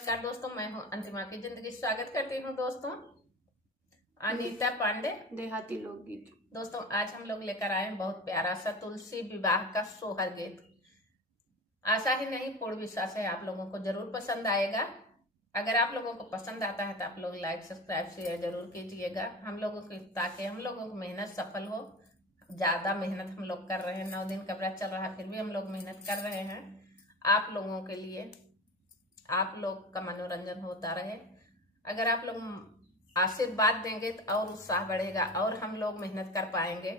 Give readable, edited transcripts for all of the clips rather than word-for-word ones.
नमस्कार दोस्तों, मैं हूं अंतिमा की जिंदगी। स्वागत करती हूं दोस्तों अनीता पांडे देहाती लोकगीत। दोस्तों आज हम लोग लेकर आए हैं बहुत प्यारा सा तुलसी विवाह का सोहर गीत। आशा ही नहीं पूर्ण विश्वास है आप लोगों को जरूर पसंद आएगा। अगर आप लोगों को पसंद आता है तो आप लोग लाइक सब्सक्राइब शेयर जरूर कीजिएगा हम लोगों की, ताकि हम लोगों की मेहनत सफल हो। ज्यादा मेहनत हम लोग कर रहे हैं, 9 दिन का व्रत चल रहा है, फिर भी हम लोग मेहनत कर रहे हैं आप लोगों के लिए। आप लोग का मनोरंजन होता रहे। अगर आप लोग आशीर्वाद देंगे तो और उत्साह बढ़ेगा और हम लोग मेहनत कर पाएंगे।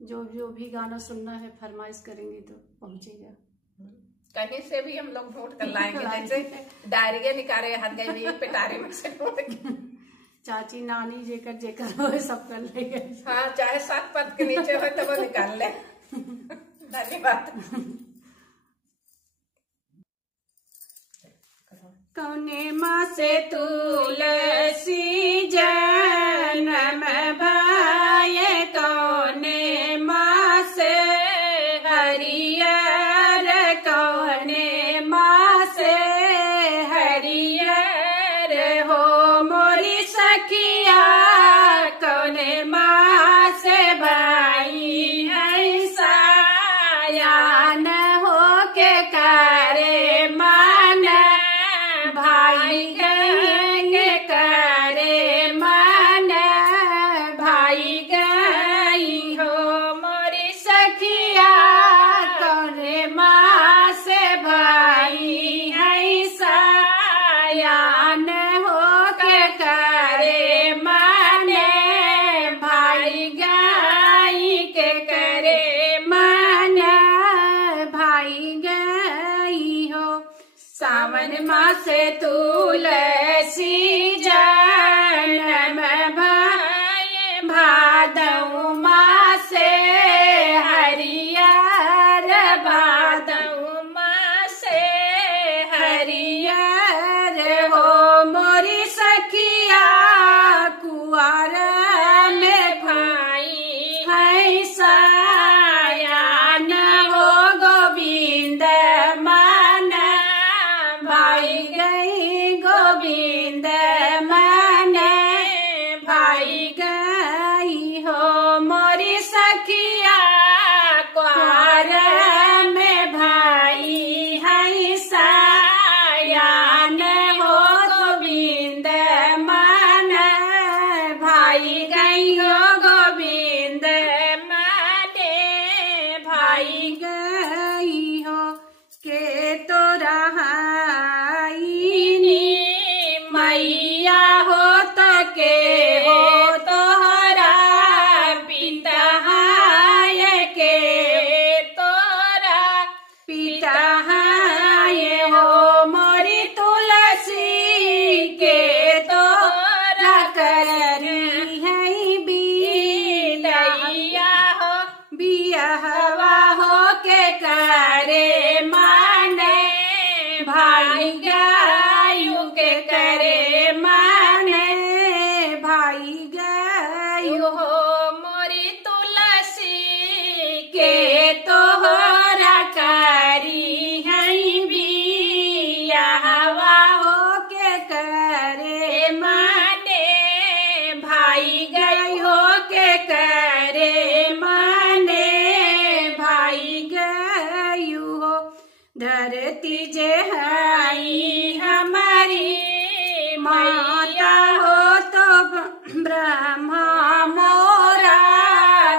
जो भी गाना सुनना है फरमाइश करेंगे तो पहुंचेगा। कहीं से भी हम लोग ढूंढ कर लाएंगे। जैसे डायरिया निकाले हाथ गई पिटारी में से चाची नानी जेकर जेकर हो सब कर लेंगे। हाँ, चाहे 7 पद के नीचे हो तो वो निकाल ले। धन्यवाद। कौने माँ से तुलसी जन्म भाई, कौने माँ से हरियर, कौने माँ से हरियर हो मोरी सखिया, कौने माँ से भाई ऐसा यान हो के करे मन भाई गंगे करे मन भाई गई हो मोरी सखिया, कौने माँ से भाई ऐसा यान हो के करे मन भाई गई के करे मन भाई गई हो। सावन माँ से तुलसी जन्म भाई, भादौ माँ से हरियर, भादौ माँ से हरियर हो मोरी सखिया, कुआर में भाई है सायान हो गोविंद मन भाई गई गोविंद मन भाई गई हो मोरी सखिया, कुआर में भाई है सायान हो गोविंद मन भाई गई हो गोविंद मन भाई गई हो। के तोरा मैया हो तो के हो तोहरा पिता है, के तोरा पिता है हो मोरी तुलसी, के तोरा करी है बिलैया हो बियाहवा हो के करे माने भाई गायु के करे माने भाई गायु हो मोरी तुलसी, के तोहरा करी है बियाहवा हो के करे माने भाई गाय हो के करे माने भाई गायु हो। धरती जे हई हमारी माता हो तो ब्रह्मा मोरा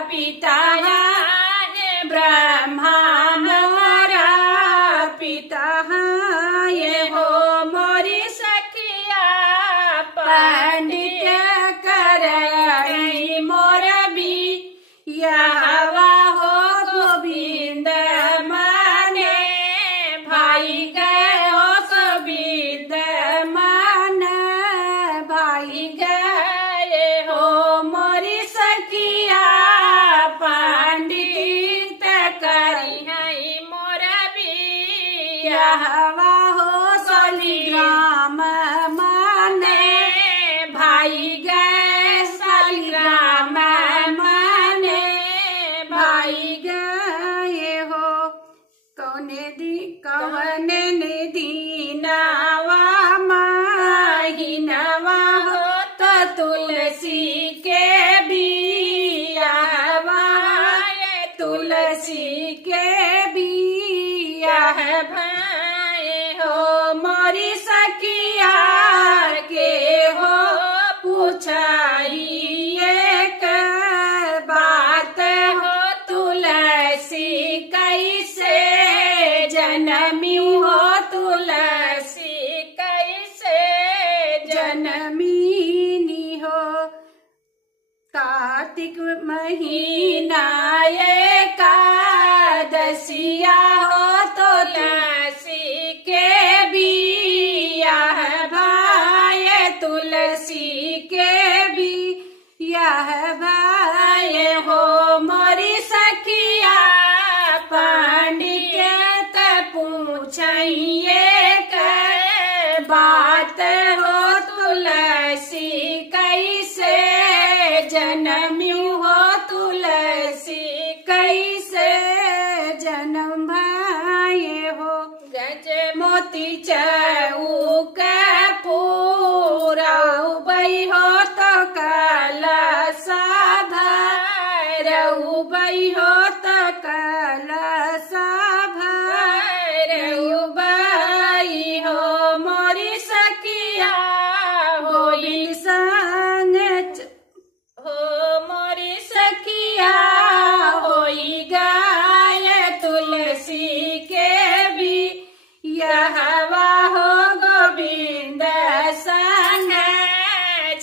पिता है, ब्रह्मा मोरा पिता है हो मोरी सखिया, पंडित करई मोर बियाहवा हो गोविंद माने भाई गए हो गोविंद मन भाई गए हो मोरी सखिया, पंडित करी है मोर बियाहवा हो शालिग्राम माने महीना एकादशिया हो तुलसी के बिया है भाई, तुलसी के बिया है भाई हो मोरी सखिया पंडित पूछिए के बात हो तुलसी कैसे जन्म्यू हो तुलसी कैसे जन्म भाई हो गज मोती चौक पूरा उबई हो तो कलसा भरउबई हो तो कलसा भरउबई हो मोरी सखिया होई संग हो मोरी सखिया होई गाय तुलसी के भी यहवा हो गोविंद संग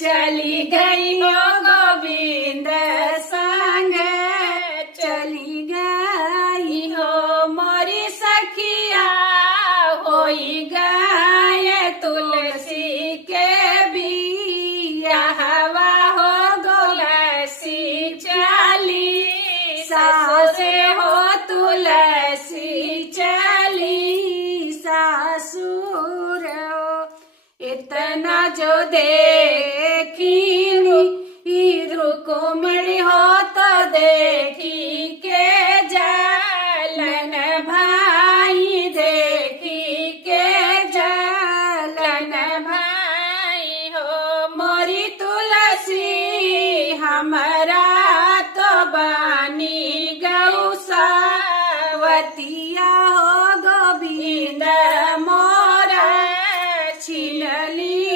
चली गई हो गोविंद संग चली गई हो मोरी सखिया होई गाय तुलसी के भी यहवा हो तुलसी चली सासे हो तुलसी चली सासुर हो इतना जो देखी रुको मेरी हो तो देखी के जलन भाई, देखी के जलन भाई हो मोरी तुलसी हमारा तो बानी गौसावतिया हो गोविंद मोरा छिनली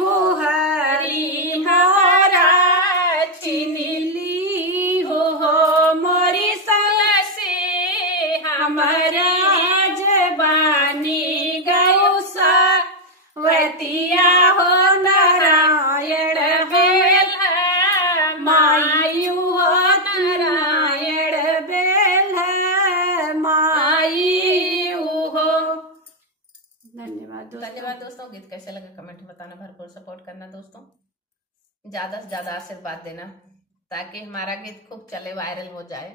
हो हरी मोरा छिनली हो मोरी तुलसी हमारा जबानी गौसावतिया हो नारायण बेल मायू हो नारायण बेल मायू हो। धन्यवाद दोस्तों। गीत कैसे लगा कमेंट में बताना, भरपूर सपोर्ट करना दोस्तों, ज्यादा से ज्यादा आशीर्वाद देना ताकि हमारा गीत खूब चले, वायरल हो जाए।